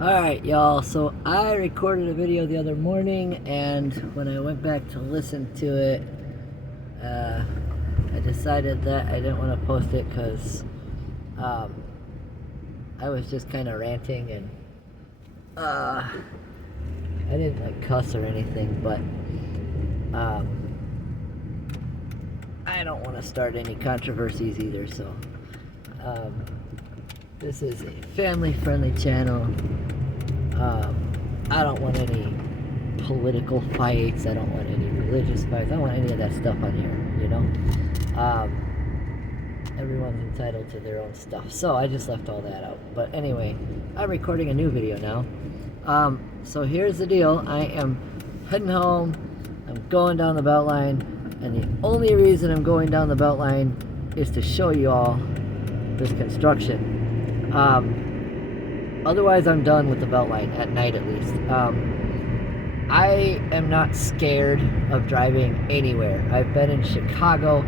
Alright, y'all, so I recorded a video the other morning, and when I went back to listen to it, I decided that I didn't want to post it because I was just kind of ranting, and I didn't like cuss or anything, but I don't want to start any controversies either, so this is a family-friendly channel. I don't want any political fights. I don't want any religious fights. I don't want any of that stuff on here, you know? Everyone's entitled to their own stuff. So I just left all that out. But anyway, I'm recording a new video now. So here's the deal. I am heading home. I'm going down the Beltline. And the only reason I'm going down the Beltline is to show you all this construction. Otherwise, I'm done with the Beltline, at night at least. I am not scared of driving anywhere. I've been in Chicago.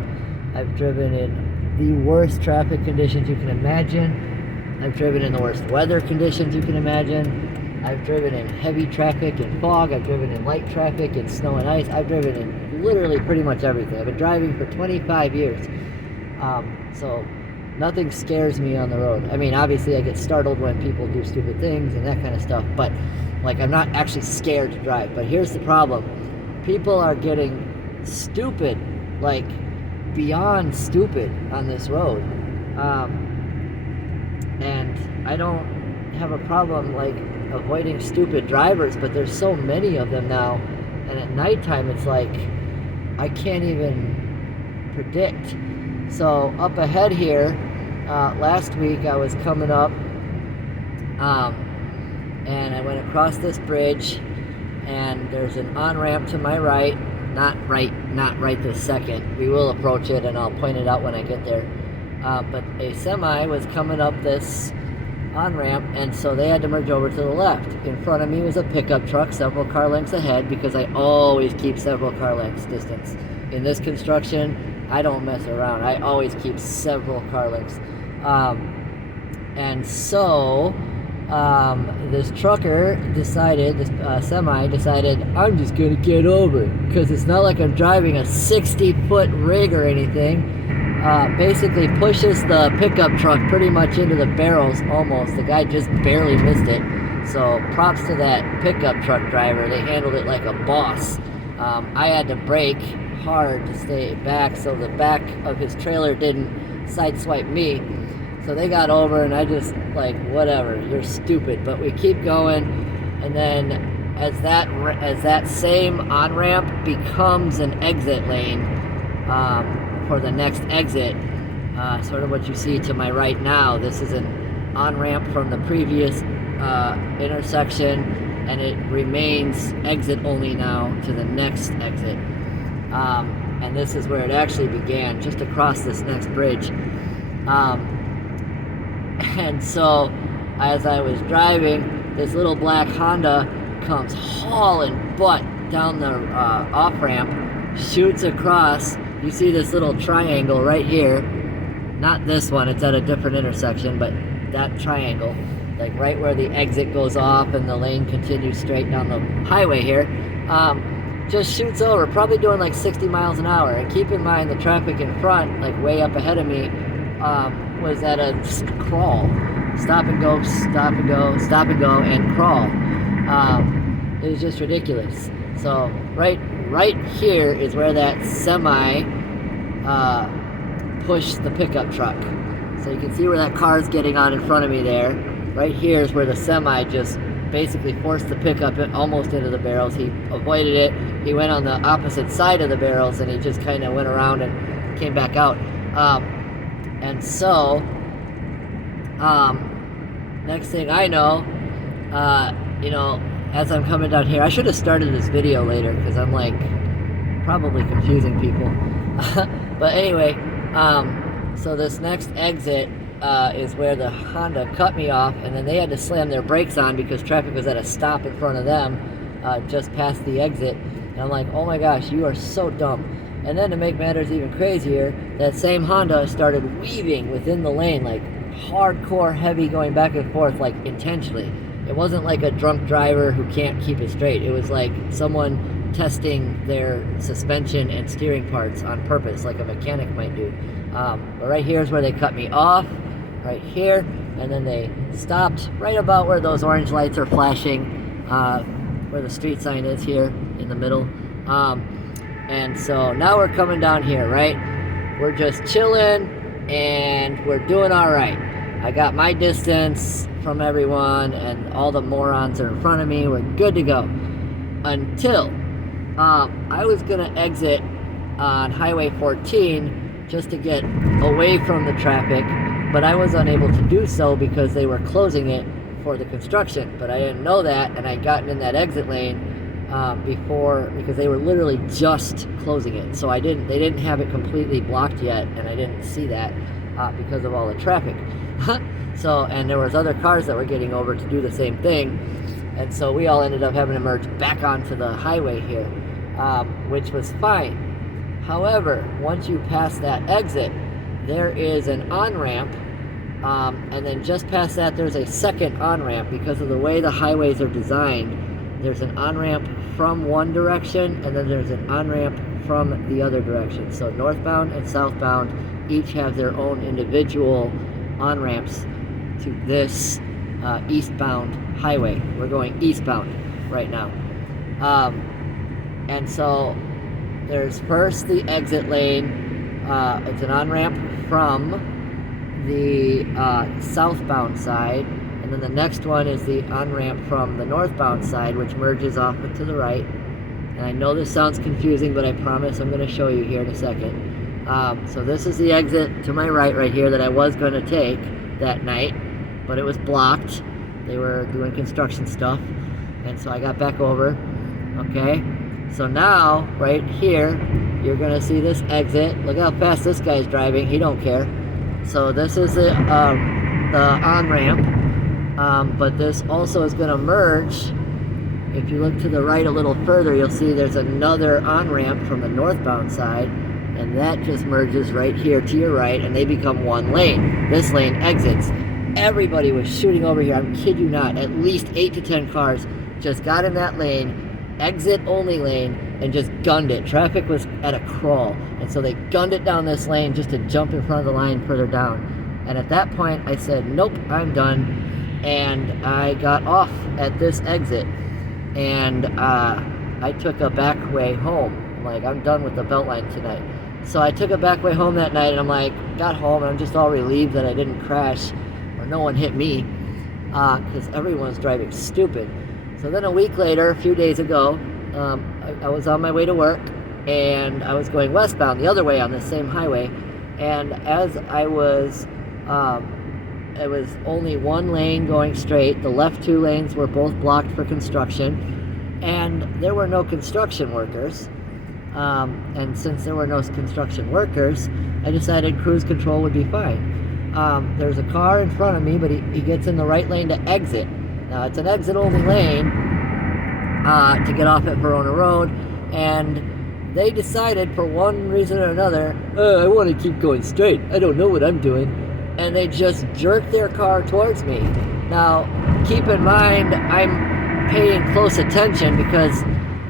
I've driven in the worst traffic conditions you can imagine. I've driven in the worst weather conditions you can imagine. I've driven in heavy traffic and fog. I've driven in light traffic and snow and ice. I've driven in literally pretty much everything. I've been driving for 25 years. So nothing scares me on the road. I mean, obviously I get startled when people do stupid things and that kind of stuff, but like, I'm not actually scared to drive. But here's the problem. People are getting stupid, like beyond stupid on this road. And I don't have a problem like avoiding stupid drivers, but there's so many of them now. And at nighttime, it's like, I can't even predict. So up ahead here, last week I was coming up, and I went across this bridge, and there's an on-ramp to my right, not right this second. We will approach it, and I'll point it out when I get there. But a semi was coming up this on-ramp, and so they had to merge over to the left. In front of me was a pickup truck several car lengths ahead, because I always keep several car lengths distance. In this construction, I don't mess around. I always keep several car lengths. And so this trucker decided, this semi decided, I'm just gonna get over, because it's not like I'm driving a 60-foot rig or anything. Basically pushes the pickup truck pretty much into the barrels almost. The guy just barely missed it. So props to that pickup truck driver. They handled it like a boss. I had to brake hard to stay back so the back of his trailer didn't sideswipe me. So they got over, and I just like, whatever, you're stupid. But we keep going, and then as that same on-ramp becomes an exit lane for the next exit, sort of what you see to my right now, this is an on-ramp from the previous intersection, and it remains exit only now to the next exit. And this is where it actually began, just across this next bridge. And so as I was driving, this little black Honda comes hauling butt down the off-ramp, shoots across. You see this little triangle right here. Not this one, it's at a different intersection, but that triangle, like right where the exit goes off and the lane continues straight down the highway here, just shoots over, probably doing like 60 miles an hour. And keep in mind, the traffic in front, like way up ahead of me, was at a crawl. Stop and go, stop and go, stop and go, and crawl. It was just ridiculous. So right here is where that semi pushed the pickup truck. So you can see where that car's getting on in front of me there. Right here is where the semi just basically forced the pickup almost into the barrels. He avoided it. He went on the opposite side of the barrels, and he just kind of went around and came back out. And so, next thing I know, you know, as I'm coming down here, I should have started this video later, because I'm like probably confusing people. But anyway, so this next exit is where the Honda cut me off, and then they had to slam their brakes on because traffic was at a stop in front of them, just past the exit. And I'm like, oh my gosh, you are so dumb. And then to make matters even crazier, that same Honda started weaving within the lane, like hardcore heavy, going back and forth, like intentionally. it wasn't like a drunk driver who can't keep it straight. It was like someone testing their suspension and steering parts on purpose, like a mechanic might do. But right here is where they cut me off, right here, and then they stopped right about where those orange lights are flashing, where the street sign is here in the middle. And so now we're coming down here, right? We're just chilling and we're doing all right. I got my distance from everyone and all the morons are in front of me. We're good to go. Until I was gonna exit on Highway 14 just to get away from the traffic, but I was unable to do so because they were closing it for the construction. But I didn't know that, and I'd gotten in that exit lane before, because they were literally just closing it. So they didn't have it completely blocked yet, and I didn't see that because of all the traffic. So, and there was other cars that were getting over to do the same thing, and so we all ended up having to merge back onto the highway here, which was fine. However, once you pass that exit, there is an on-ramp, and then just past that there's a second on-ramp. Because of the way the highways are designed, there's an on-ramp from one direction, and then there's an on-ramp from the other direction. So northbound and southbound each have their own individual on-ramps to this eastbound highway. We're going eastbound right now. And so there's first the exit lane. It's an on-ramp from the southbound side, and then the next one is the on-ramp from the northbound side, which merges off to the right. And I know this sounds confusing, but I promise I'm going to show you here in a second. So this is the exit to my right here that I was going to take that night, but it was blocked. They were doing construction stuff, and so I got back over. Okay, so now right here you're going to see this exit. Look how fast this guy's driving. He don't care. So this is the on-ramp, but this also is going to merge. If you look to the right a little further, you'll see there's another on-ramp from the northbound side, and that just merges right here to your right, and they become one lane. This lane exits. Everybody was shooting over here. I kid you not. At least 8 to 10 cars just got in that lane, exit only lane, and just gunned it. Traffic was at a crawl, and so they gunned it down this lane just to jump in front of the line further down. And at that point, I said, nope, I'm done. And I got off at this exit, and I took a back way home. I'm like, I'm done with the Beltline tonight. So I took a back way home that night, and I'm like, got home, and I'm just all relieved that I didn't crash, or no one hit me, because everyone's driving stupid. So then a week later, a few days ago, I was on my way to work, and I was going westbound the other way on the same highway, and as I was, it was only one lane going straight. The left 2 lanes were both blocked for construction, and there were no construction workers. And since there were no construction workers, I decided cruise control would be fine. There's a car in front of me, but he gets in the right lane to exit. Now it's an exit only lane to get off at Verona Road, and they decided for one reason or another, I want to keep going straight. I don't know what I'm doing. And they just jerked their car towards me. Now, keep in mind, I'm paying close attention because,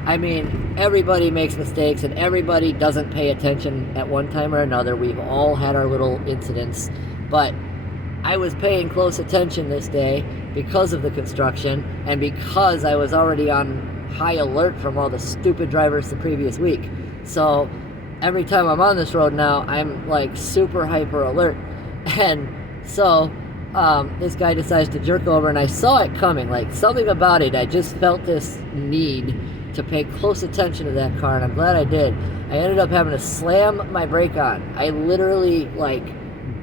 I mean, everybody makes mistakes and everybody doesn't pay attention at one time or another. We've all had our little incidents, but I was paying close attention this day because of the construction and because I was already on high alert from all the stupid drivers the previous week. So every time I'm on this road now, I'm like super hyper alert. And so this guy decides to jerk over, and I saw it coming, like something about it. I just felt this need to pay close attention to that car, and I'm glad I did. I ended up having to slam my brake on. I literally like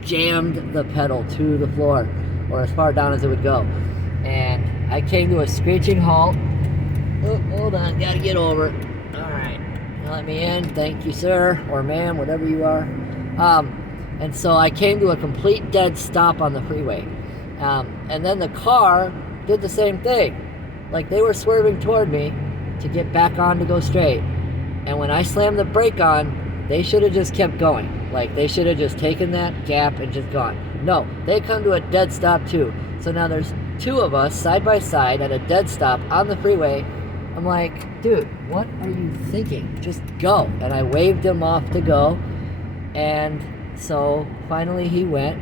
jammed the pedal to the floor, or as far down as it would go, and I came to a screeching halt. Oh, hold on, gotta get over. All right, let me in. Thank you, sir, or ma'am, whatever you are. And so I came to a complete dead stop on the freeway. And then the car did the same thing. Like, they were swerving toward me to get back on to go straight. And when I slammed the brake on, they should have just kept going. Like, they should have just taken that gap and just gone. No, they come to a dead stop too. So now there's two of us side by side at a dead stop on the freeway. I'm like, dude, what are you thinking? Just go. And I waved him off to go. And so finally he went.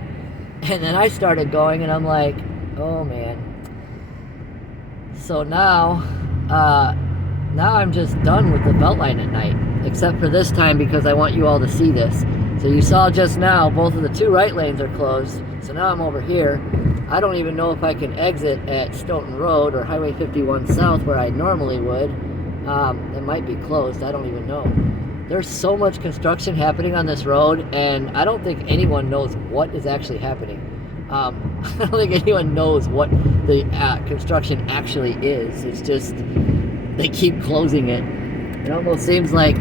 And then I started going, and I'm like, oh man. So now I'm just done with the Beltline at night. Except for this time, because I want you all to see this. So you saw just now, both of the two right lanes are closed. So now I'm over here. I don't even know if I can exit at Stoughton Road or Highway 51 South where I normally would. It might be closed. I don't even know. There's so much construction happening on this road, and I don't think anyone knows what is actually happening. I don't think anyone knows what the construction actually is. It's just they keep closing it. It almost seems like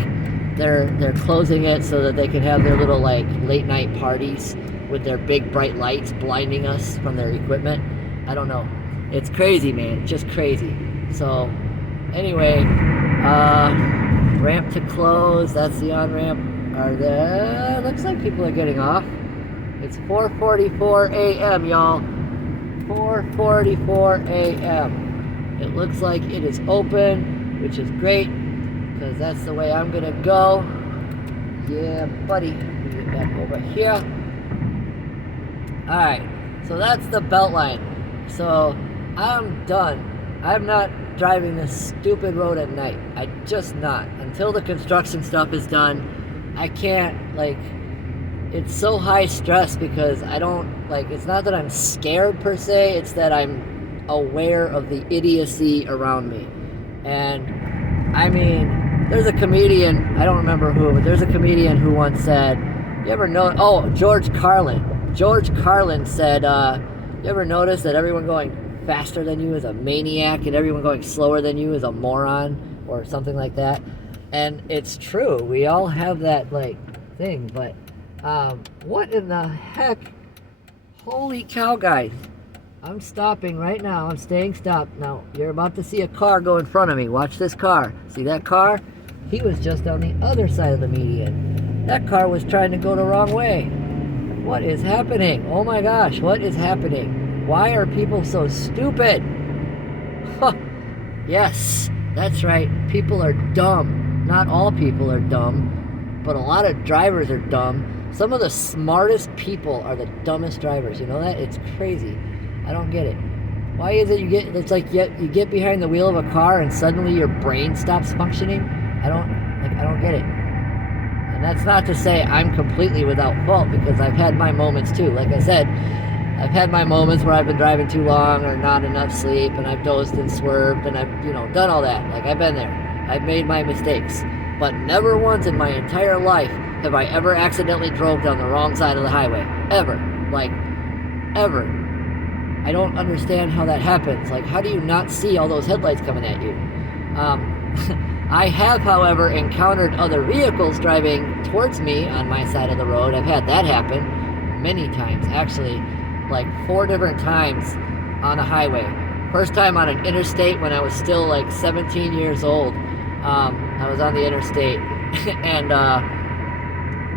they're closing it so that they can have their little like late night parties with their big bright lights blinding us from their equipment. I don't know. It's crazy, man. Just crazy. So anyway, ramp to close. That's the on-ramp. Looks like people are getting off. It's 4:44 a.m., y'all. 4:44 a.m. It looks like it is open, which is great, because that's the way I'm gonna go. Yeah, buddy. Get back over here. Alright, so that's the Beltline. So I'm done. I'm not driving this stupid road at night. I just not. Until the construction stuff is done, I can't, like, it's so high stress because I don't, like, it's not that I'm scared per se, it's that I'm aware of the idiocy around me. And, I mean, there's a comedian, I don't remember who, but there's a comedian who once said, you ever know, oh, George Carlin. George Carlin said, you ever notice that everyone going faster than you is a maniac and everyone going slower than you is a moron or something like that? And it's true. We all have that, like, thing. But what in the heck? Holy cow, guys. I'm stopping right now. I'm staying stopped. Now, you're about to see a car go in front of me. Watch this car. See that car? He was just on the other side of the median. That car was trying to go the wrong way. What is happening? Oh my gosh, what is happening? Why are people so stupid? Huh. Yes, that's right. People are dumb. Not all people are dumb, but a lot of drivers are dumb. Some of the smartest people are the dumbest drivers. You know that? It's crazy. I don't get it. Why is it it's like you get behind the wheel of a car and suddenly your brain stops functioning? I don't get it. And that's not to say I'm completely without fault, because I've had my moments too. Like I said, I've had my moments where I've been driving too long or not enough sleep, and I've dozed and swerved, and I've, done all that. Like, I've been there. I've made my mistakes. But never once in my entire life have I ever accidentally drove down the wrong side of the highway. Ever. Like, ever. I don't understand how that happens. Like, how do you not see all those headlights coming at you? I have, however, encountered other vehicles driving towards me on my side of the road. I've had that happen many times, actually, like 4 different times on a highway. First time on an interstate when I was still like 17 years old. I was on the interstate, and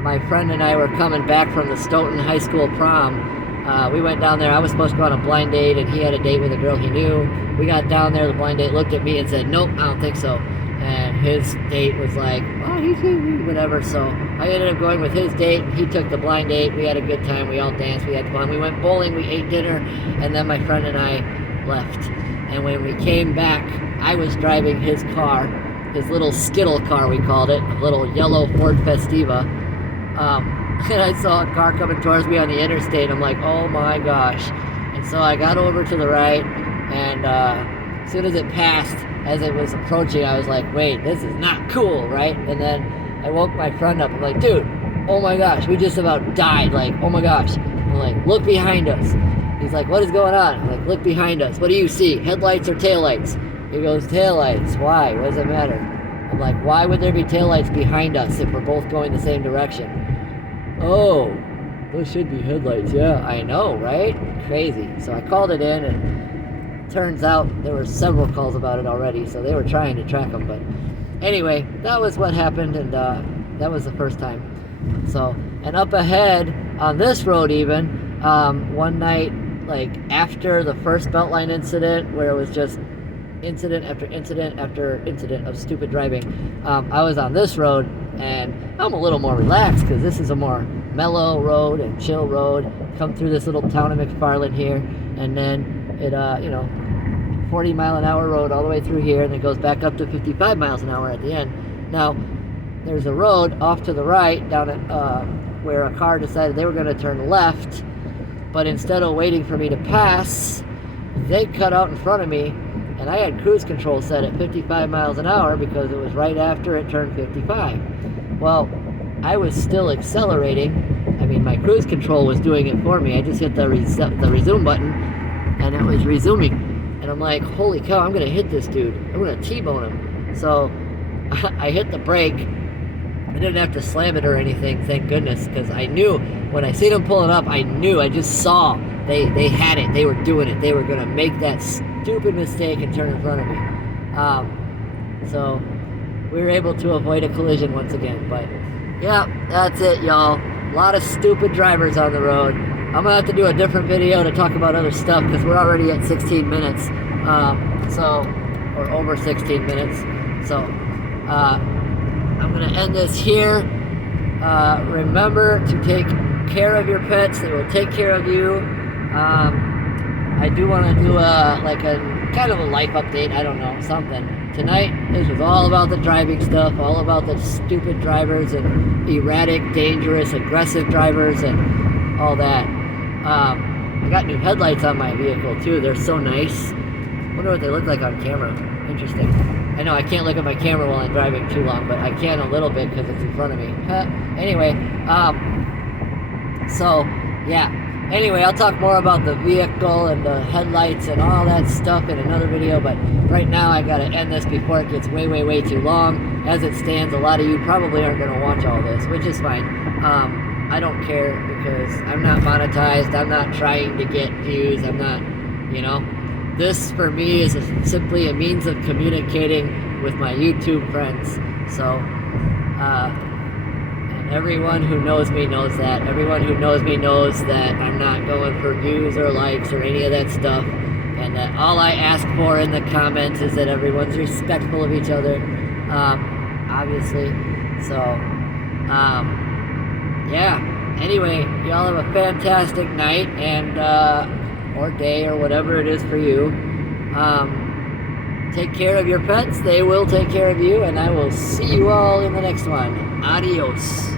my friend and I were coming back from the Stoughton High School prom. We went down there. I was supposed to go on a blind date, and he had a date with a girl he knew. We got down there. The blind date looked at me and said, nope, I don't think so. And his date was like, oh, he's whatever. So I ended up going with his date. He took the blind date. We had a good time. We all danced. We had fun. We went bowling. We ate dinner. And then my friend and I left. And when we came back, I was driving his car, his little Skittle car, we called it, a little yellow Ford Festiva. And I saw a car coming towards me on the interstate. I'm like, oh my gosh. And so I got over to the right, and as soon as it passed, as it was approaching, I was like, wait, this is not cool, right? And then I woke my friend up. I'm like, dude, oh my gosh, we just about died. Like, oh my gosh. I'm like, look behind us. He's like, what is going on? I'm like, look behind us. What do you see? Headlights or taillights? He goes, taillights. Why? What does it matter? I'm like, why would there be taillights behind us if we're both going the same direction? Oh, those should be headlights. Yeah, I know, right? Crazy. So I called it in, and turns out there were several calls about it already, so they were trying to track them. But anyway, that was what happened, and that was the first time. So, and up ahead on this road even, one night, like after the first Beltline incident, where it was just incident after incident after incident of stupid driving, I was on this road, and I'm a little more relaxed because this is a more mellow road and chill road. Come through this little town of McFarland here, and then it 40 mile an hour road all the way through here, and it goes back up to 55 miles an hour at the end. Now there's a road off to the right down at where a car decided they were going to turn left, but instead of waiting for me to pass, they cut out in front of me, and I had cruise control set at 55 miles an hour because it was right after it turned 55. Well, I was still accelerating. I mean, my cruise control was doing it for me. I just hit the resume button, and it was resuming. And I'm like, holy cow, I'm going to hit this dude. I'm going to T-bone him. So I hit the brake. I didn't have to slam it or anything, thank goodness, because I knew when I seen them pulling up, I just saw they had it. They were doing it. They were going to make that stupid mistake and turn in front of me. So we were able to avoid a collision once again. But yeah, that's it, y'all. A lot of stupid drivers on the road. I'm going to have to do a different video to talk about other stuff because we're already at 16 minutes. Or over 16 minutes. So, I'm going to end this here. Remember to take care of your pets. They will take care of you. I do want to do a kind of a life update. I don't know, something. Tonight, this was all about the driving stuff, all about the stupid drivers and erratic, dangerous, aggressive drivers and all that. I got new headlights on my vehicle too. They're so nice. Wonder what they look like on camera. Interesting. I know I can't look at my camera while I'm driving too long, but I can a little bit because it's in front of me. Anyway, so yeah. Anyway, I'll talk more about the vehicle and the headlights and all that stuff in another video, but right now I gotta end this before it gets way, way, way too long. As it stands, a lot of you probably aren't gonna watch all this, which is fine. I don't care because I'm not monetized. I'm not trying to get views. I'm not, this for me is simply a means of communicating with my YouTube friends. So, and everyone who knows me knows that. Everyone who knows me knows that I'm not going for views or likes or any of that stuff. And that all I ask for in the comments is that everyone's respectful of each other, obviously. So, yeah. Anyway, y'all have a fantastic night and or day or whatever it is for you. Take care of your pets. They will take care of you, and I will see you all in the next one. Adios.